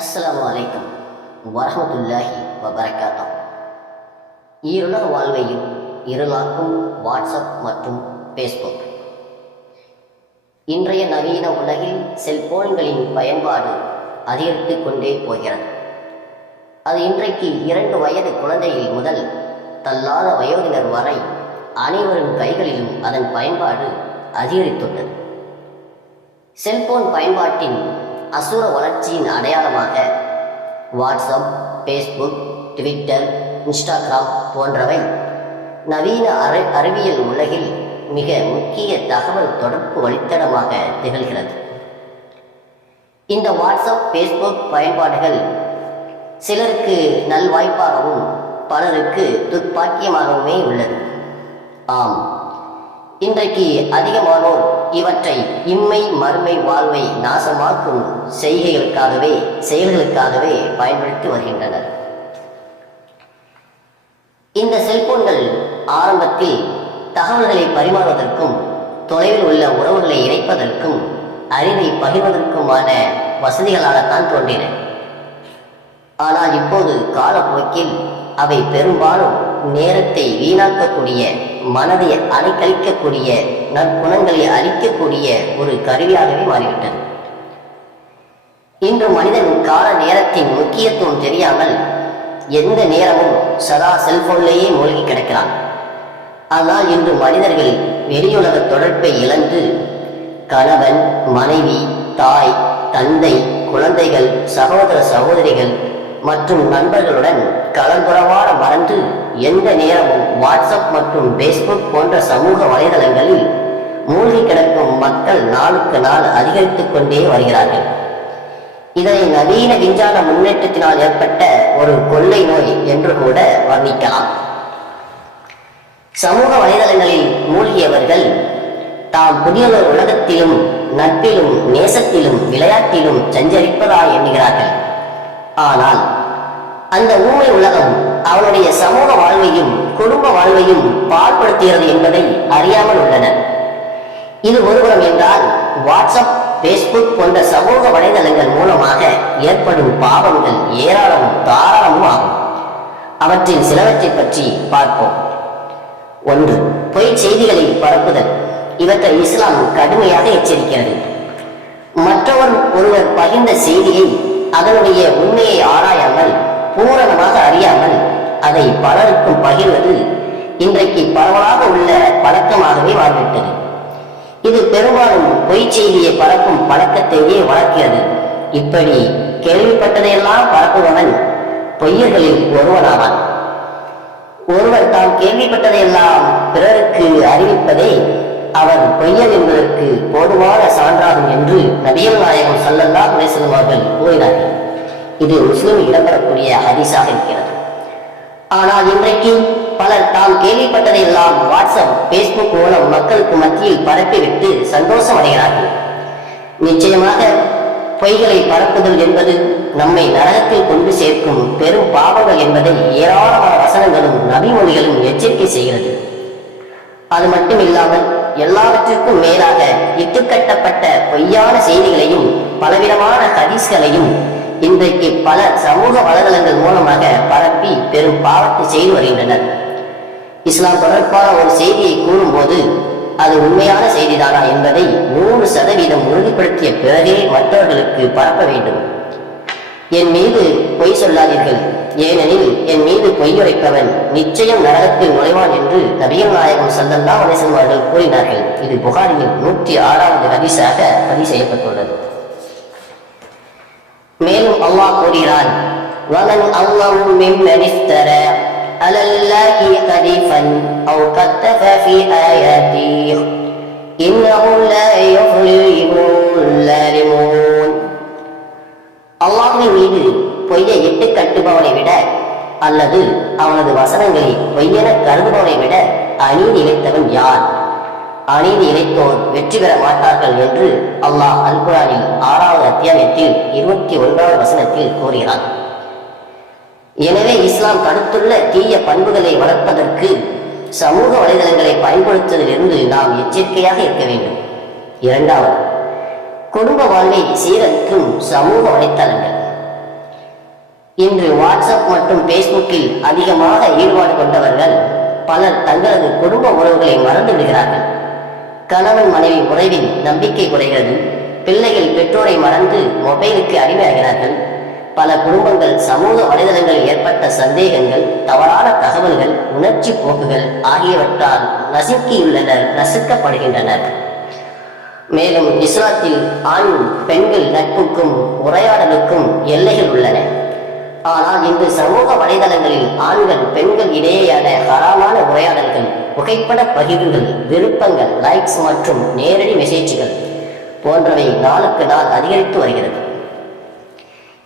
அஸ்ஸலாமு அலைக்கும் வரஹ்மத்துல்லாஹி வபரகாத்துஹு. ஈருலக வாழ்வையும் இருளாக்கும் வாட்ஸ்அப் மற்றும் ஃபேஸ்புக். இன்றைய நவீன உலகில் செல்போன்களின் பயன்பாடு அதிகரித்து கொண்டே போகிறது. அது இன்றைக்கு 2 வயது குழந்தைகள் முதல் தள்ளாத வயோதினர் வரை அனைவரின் கைகளிலும் அதன் பயன்பாடு அதிகரித்துள்ளது. செல்போன் பயன்பாட்டின் அசுர வளர்ச்சியின் அடையாளமாக வாட்ஸ்அப், ஃபேஸ்புக், ட்விட்டர், இன்ஸ்டாகிராம் போன்றவை நவீன அறிவியல் உலகில் மிக முக்கிய தகவல் தொடர்பு வழித்தடமாக திகழ்கிறது. இந்த வாட்ஸ்அப், ஃபேஸ்புக் பயன்பாடுகள் சிலருக்கு நல்வாய்ப்பாகவும் பலருக்கு துர்ப்பாக்கியமாகவுமே உள்ளது. ஆம், இன்றைக்கு அதிகமானோர் இவற்றை இம்மை மறுமை வாழ்வை நாசமாக்கும் செயல்களுக்காகவே பயன்படுத்தி வருகின்றனர். இந்த செல்போன்கள் ஆரம்பத்தில் தகவல்களை பரிமாறுவதற்கும் தொலைவில் உள்ள உறவுகளை இணைப்பதற்கும் அறிவை பகிர்வதற்குமான வசதிகளாகத்தான் தோன்றின. ஆனால் இப்போது காலப்போக்கில் அவை பெரும்பாலும் நேரத்தை வீணாக்கக்கூடிய, மனதை அலைக்கழிக்கக்கூடிய, நற்குணங்களை அளிக்கக்கூடிய ஒரு கருவியாகவே மாறிவிட்டது. இன்று மனிதன் கால நேரத்தின் முக்கியத்துவம் தெரியாமல் எந்த நேரமும் சதா செல்போனிலேயே மூழ்கி கிடக்கிறான். ஆனால் இன்று மனிதர்கள் வெளியுலக தொடர்பை இழந்து கணவன், மனைவி, தாய், தந்தை, குழந்தைகள், சகோதர சகோதரிகள் மற்றும் நண்பர்களுடன் கலந்துறவாட மறந்து எந்த நேரமும் வாட்ஸ்அப் மற்றும் ஃபேஸ்புக் போன்ற சமூக வலைதளங்களில் மூழ்கி கிடக்கும் மக்கள் நாளுக்கு நாள் அதிகரித்துக் கொண்டே வருகிறார்கள். இதனை நவீன விஞ்ஞான முன்னேற்றத்தினால் ஏற்பட்ட ஒரு கொள்ளை நோய் என்று கூட வர்ணிக்கலாம். சமூக வலைதளங்களில் மூழ்கியவர்கள் தாம் புதியதொரு உலகத்திலும் நட்பிலும் நேசத்திலும் விளையாட்டிலும் சஞ்சரிப்பதாக எண்ணுகிறார்கள். ஆனால் அந்த ஊமை உலகம் அவனுடைய சமூக வாழ்வையும் குடும்ப வாழ்வையும் பாழ்படுத்துகிறது என்பதை அறியாமல் உள்ளனர். இது ஒருபுறம் என்றால், வாட்ஸ்அப், ஃபேஸ்புக் போன்ற சமூக வலைதளங்கள் மூலமாக ஏற்படும் பாவங்கள் ஏராளமும் தாராளமும் ஆகும். அவற்றில் சிலவற்றை பற்றி பார்ப்போம். 1. பொய் செய்திகளை பரப்புதல். இவற்றை இஸ்லாம் கடுமையாக எச்சரிக்கிறது. ஒருவர் பகிர்ந்த செய்தியை அதனுடைய உண்மையை ஆராயாமல், பூரணமாக அறியாமல் அதை பலருக்கும் பகிர்வது இன்றைக்கு பரவலாக உள்ள பழக்கமாகவே வாழ்விட்டது. இது பெரும்பாலும் பொய் செய்தியை பரப்பும் பழக்கத்தையே வளர்க்கிறது. இப்படி கேள்விப்பட்டதையெல்லாம் பரப்புபவன் பொய்யர்களில் ஒருவனாவான். ஒருவர் தாம் கேள்விப்பட்டதையெல்லாம் பிறருக்கு அறிவிப்பதே அவர் பொய்யர் என்பதற்கு போதுமான சான்றாகும் என்று நபிகள் நாயகம் ஸல்லல்லாஹு அலைஹி வஸல்லம் அவர்கள் கூறினார்கள். இது முஸ்லிமில் இடம்பெறக்கூடிய ஹதீஸாக இருக்கிறது. ஆனால் இன்றைக்கு பலர் தாம் கேள்விப்பட்டதையெல்லாம் வாட்ஸ்அப், ஃபேஸ்புக் மூலம் மக்களுக்கு மத்தியில் பரப்பிவிட்டு சந்தோஷம் அடைகிறார்கள். நிச்சயமாக பொய்களை பரப்புதல் என்பது நம்மை நரகத்தில் கொண்டு சேர்க்கும் பெரும் பாவங்கள் என்பதை ஏராளமான வசனங்களும் நபிமொழிகளும் எச்சரிக்கை செய்கிறது. அது மட்டும் இல்லாமல் எல்லாவற்றிற்கும் மேலாக இட்டுக்கட்டப்பட்ட பொய்யான செய்திகளையும் பலவிதமான ஹதீஸ்களையும் இன்றைக்கு பல சமூக வலைதளங்கள் மூலமாக பரப்பி பெரும் பாவத்தை செய்து வருகின்றனர். இஸ்லாம் தொடர்பான ஒரு செய்தியை கூறும்போது அது உண்மையான செய்திதானா என்பதை 100% உறுதிப்படுத்திய பிறகே மற்றவர்களுக்கு பரப்ப வேண்டும். என் மீது பொய் சொல்லாதீர்கள், ஏனெனில் என் மீது பொய்யுரைப்பவன் நிச்சயம் நரகத்தில் நுழைவான் என்று நபிகள் நாயகம் ஸல்லல்லாஹு அலைஹி வஸல்லம் அவர்கள் கூறினார்கள். இது புகாரியின் 106வது ஹதீஸாக பதிவு செய்யப்பட்டுள்ளது. மேலும் அல்லாஹ் கூறுகிறான், وَمَنْ أَظْلَمُ مِمَّنِ افْتَرَى عَلَى اللَّهِ كَذِبًا أَوْ كَذَّبَ فِي آيَاتِهِ إِنَّهُ لَا يُفْلِحُ الظَّالِمُونَ. அல்லாஹ்வின் மீது பொய்யை இட்டு கட்டுபவனை விட அல்லது அவனது வசனங்களை பொய்யென கருதுபவனை விட அநீதி இழைத்தவன் யார்? அநீதி இழைத்தோர் வெற்றி பெற மாட்டார்கள் என்று அல்லாஹ் அல் குர்ஆனில் 6வது அத்தியாயத்தில் 21வது வசனத்தில் கூறுகிறான். எனவே இஸ்லாம் தடுத்துள்ள தீய பண்புகளை வளர்ப்பதற்கு சமூக வலைதளங்களை பயன்படுத்துவதிலிருந்து நாம் எச்சரிக்கையாக இருக்க வேண்டும். 2. குடும்ப வாழ்வை சீரழிக்கும் சமூக வலைத்தளங்கள். இன்று வாட்ஸ்அப் மற்றும் பேஸ்புக்கில் அதிகமாக ஈடுபாடு கொண்டவர்கள் பலர் தங்களது குடும்ப உறவுகளை மறந்து விடுகிறார்கள். கணவன் மனைவி உறவில் நம்பிக்கை குறைகிறது. பிள்ளைகள் பெற்றோரை மறந்து மொபைலுக்கு அடிமையாகிறார்கள். பல குடும்பங்கள் சமூக வலைதளங்களில் ஏற்பட்ட சந்தேகங்கள், தவறான தகவல்கள், உணர்ச்சி போக்குகள் ஆகியவற்றால் நசுக்கப்படுகின்றனர். மேலும் இஸ்லாத்தில் ஆண் பெண்கள் நட்புக்கும் உரையாடலுக்கும் எல்லைகள் உள்ளன. ஆனால் இன்று சமூக வலைதளங்களில் ஆண்கள் பெண்கள் இடையேயான ஹராமான உரையாடல்கள், புகைப்பட பகிர்வுகள், விருப்பங்கள், லைக்ஸ் மற்றும் நேரடி மெசேஜ்கள் போன்றவை நாளுக்கு நாள் அதிகரித்து வருகிறது.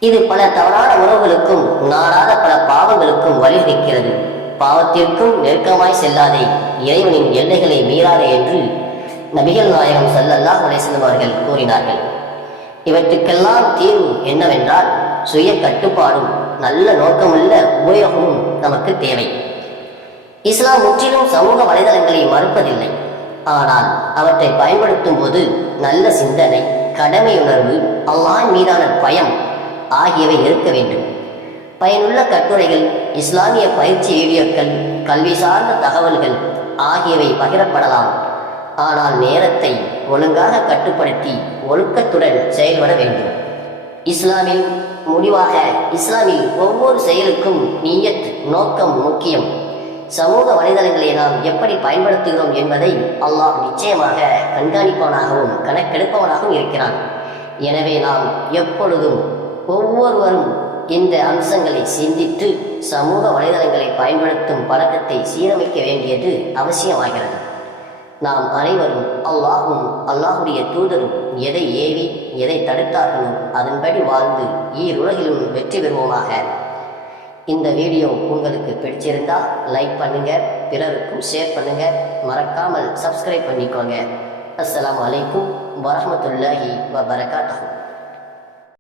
இது பல தவறான உறவுகளுக்கும் நாடாத பல பாவங்களுக்கும் வழிவகுக்கிறது. பாவத்திற்கும் நெருக்கமாய் செல்லாதே, இறைவனின் எல்லைகளை மீறாதே என்று நபிகள் நாயகம் ஸல்லல்லாஹு அலைஹி வஸல்லம் அவர்கள் கூறினார்கள். இவற்றுக்கெல்லாம் தீர்வு என்னவென்றால் சுய கட்டுப்பாடும் நல்ல நோக்கமுள்ள உபயோகமும் நமக்கு தேவை. இஸ்லாம் முற்றிலும் சமூக வலைதளங்களை மறுப்பதில்லை. ஆனால் அவற்றை பயன்படுத்தும் போது நல்ல சிந்தனை, கடமையுணர்வு, அல்லாஹ் மீதான பயம் ஆகியவை இருக்க வேண்டும். பயனுள்ள கட்டுரைகள், இஸ்லாமிய பயிற்சி வீடியோக்கள், கல்வி சார்ந்த தகவல்கள் ஆகியவை பகிரப்படலாம். ஆனால் நேரத்தை ஒழுங்காக கட்டுப்படுத்தி ஒழுக்கத்துடன் செயல்பட வேண்டும். இஸ்லாமில் ஒவ்வொரு செயலுக்கும் நியத், நோக்கம் முக்கியம். சமூக வலைதளங்களை நாம் எப்படி பயன்படுத்துகிறோம் என்பதை அல்லாஹ் நிச்சயமாக கண்காணிப்பவனாகவும் கணக்கெடுப்பவனாகவும் இருக்கிறான். எனவே நாம் எப்பொழுதும் ஒவ்வொருவரும் இந்த அம்சங்களை சிந்தித்து சமூக வலைதளங்களை பயன்படுத்தும் பழக்கத்தை சீரமைக்க வேண்டியது அவசியமாகிறது. நாம் அனைவரும் அல்லாஹும் அல்லாஹுடைய தூதரும் எதை ஏவி எதை தடுத்தார்களோ அதன்படி வாழ்ந்து ஈருலகிலும் வெற்றி பெறுவோமாக. இந்த வீடியோ உங்களுக்கு பிடிச்சிருந்தா லைக் பண்ணுங்க, பிறருக்கும் ஷேர் பண்ணுங்க, மறக்காமல் சப்ஸ்கிரைப் பண்ணிக்கோங்க. அஸ்ஸலாமு அலைக்கும் வரஹ்மத்துல்லாஹி வபரகாத்துஹு.